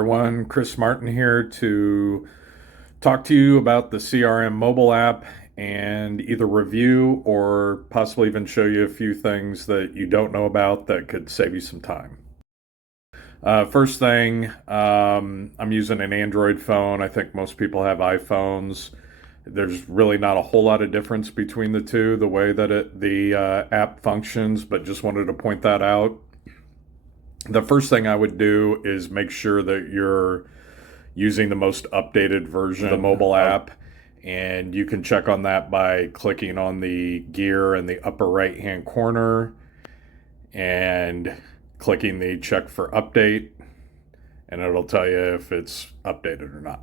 Everyone, Chris Martin here to talk to you about the CRM mobile app and either review or possibly even show you a few things that you don't know about that could save you some time. First thing, I'm using an Android phone. I think most people have iPhones. There's really not a whole lot of difference between the two, the way that the app functions, but just wanted to point that out. The first thing I would do is make sure that you're using the most updated version of the mobile app, and you can check on that by clicking on the gear in the upper right hand corner and clicking the check for update, and it'll tell you if it's updated or not.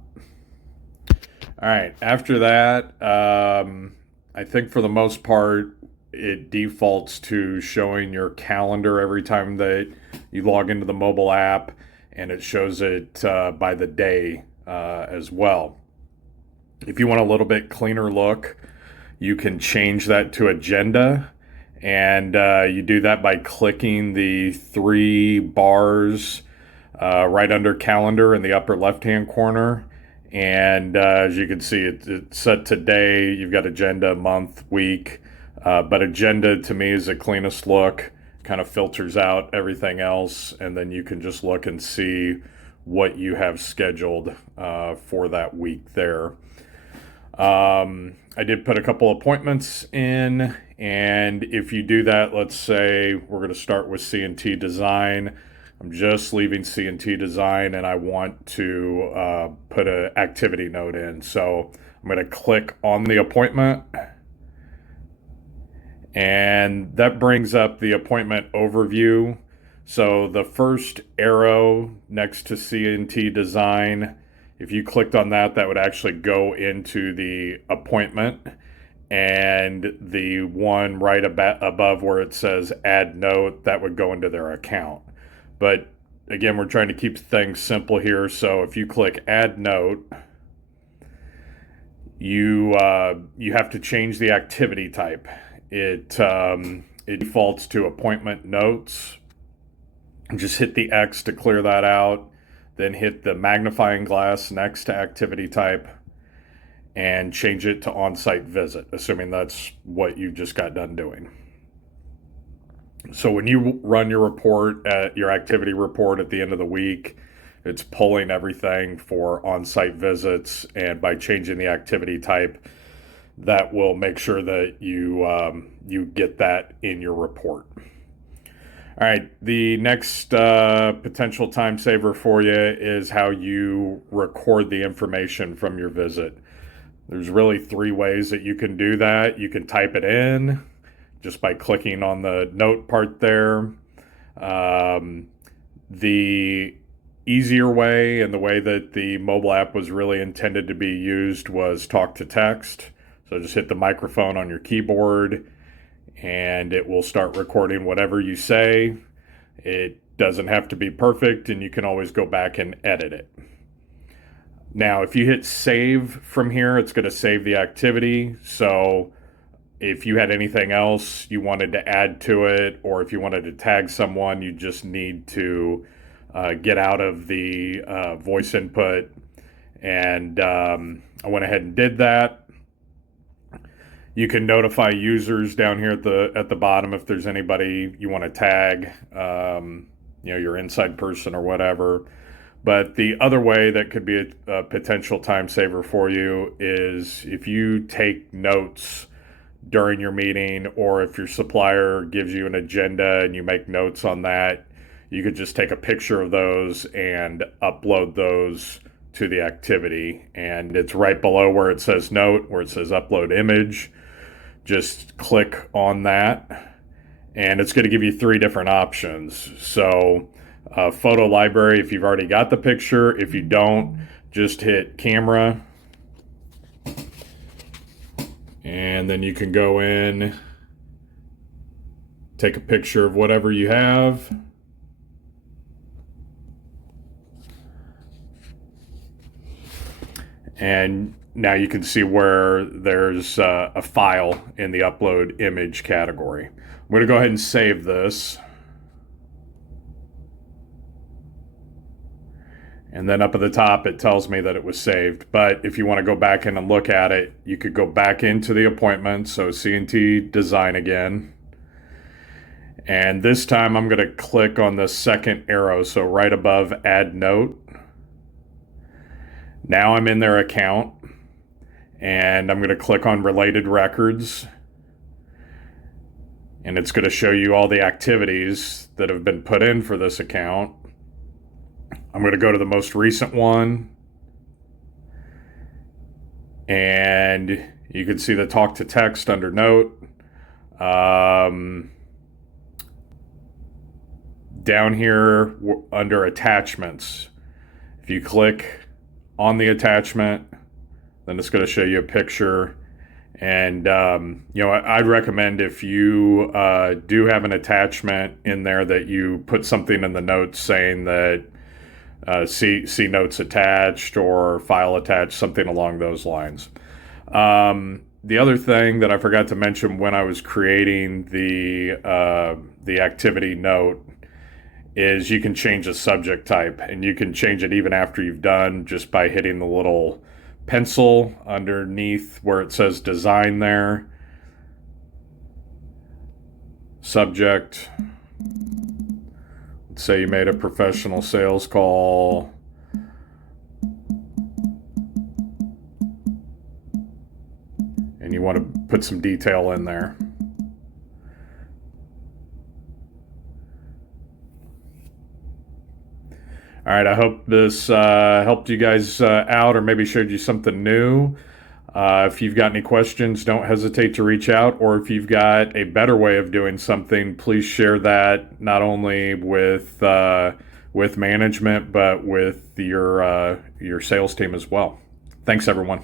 All right, after that, I think for the most part it defaults to showing your calendar every time that you log into the mobile app, and it shows it by the day as well. If you want a little bit cleaner look, you can change that to agenda, and you do that by clicking the three bars right under calendar in the upper left-hand corner. And as you can see, it's set today. You've got agenda, month, week, but agenda to me is the cleanest look. Kind of filters out everything else, and then you can just look and see what you have scheduled for that week there. I did put a couple appointments in, and if you do that, let's say we're going to start with C&T Design. I'm just leaving C&T Design, and I want to put an activity note in. So I'm going to click on the appointment, and that brings up the appointment overview. So the first arrow next to C&T Design, if you clicked on that, that would actually go into the appointment. And the one right above where it says add note, that would go into their account. But again, we're trying to keep things simple here. So if you click add note, you have to change the activity type. It defaults to appointment notes. Just hit the X to clear that out, then hit the magnifying glass next to activity type and change it to on-site visit, assuming that's what you just got done doing. So when you run your report, your activity report at the end of the week, it's pulling everything for on-site visits, and by changing the activity type, that will make sure that you get that in your report. All right, the next potential time saver for you is how you record the information from your visit. There's really three ways that you can do that. You can type it in just by clicking on the note part there. The easier way, and the way that the mobile app was really intended to be used, was talk to text. So just hit the microphone on your keyboard, and it will start recording whatever you say. It doesn't have to be perfect, and you can always go back and edit it. Now, if you hit save from here, it's going to save the activity. So if you had anything else you wanted to add to it, or if you wanted to tag someone, you just need to get out of the voice input. And I went ahead and did that. You can notify users down here at the bottom if there's anybody you want to tag, your inside person or whatever. But the other way that could be a potential time saver for you is if you take notes during your meeting, or if your supplier gives you an agenda and you make notes on that, you could just take a picture of those and upload those to the activity. And it's right below where it says note, where it says upload image. Just click on that, and it's going to give you three different options. So photo library, if you've already got the picture. If you don't, just hit camera, and then you can go in, take a picture of whatever you have. And now you can see where there's a file in the upload image category. I'm going to go ahead and save this. And then up at the top, it tells me that it was saved. But if you want to go back in and look at it, you could go back into the appointment. So C&T Design again. And this time I'm going to click on the second arrow. So right above Add Note. Now I'm in their account. And I'm going to click on Related Records. And it's going to show you all the activities that have been put in for this account. I'm going to go to the most recent one, and you can see the talk to text under note. Down here under attachments, if you click on the attachment, then it's going to show you a picture. And I'd recommend, if you do have an attachment in there, that you put something in the notes saying that see notes attached or file attached, something along those lines. The other thing that I forgot to mention when I was creating the activity note is you can change the subject type, and you can change it even after you've done, just by hitting the little pencil underneath where it says design there. Subject. Let's say you made a professional sales call. And you want to put some detail in there. All right, I hope this helped you guys out, or maybe showed you something new. If you've got any questions, don't hesitate to reach out. Or if you've got a better way of doing something, please share that, not only with management, but with your sales team as well. Thanks, everyone.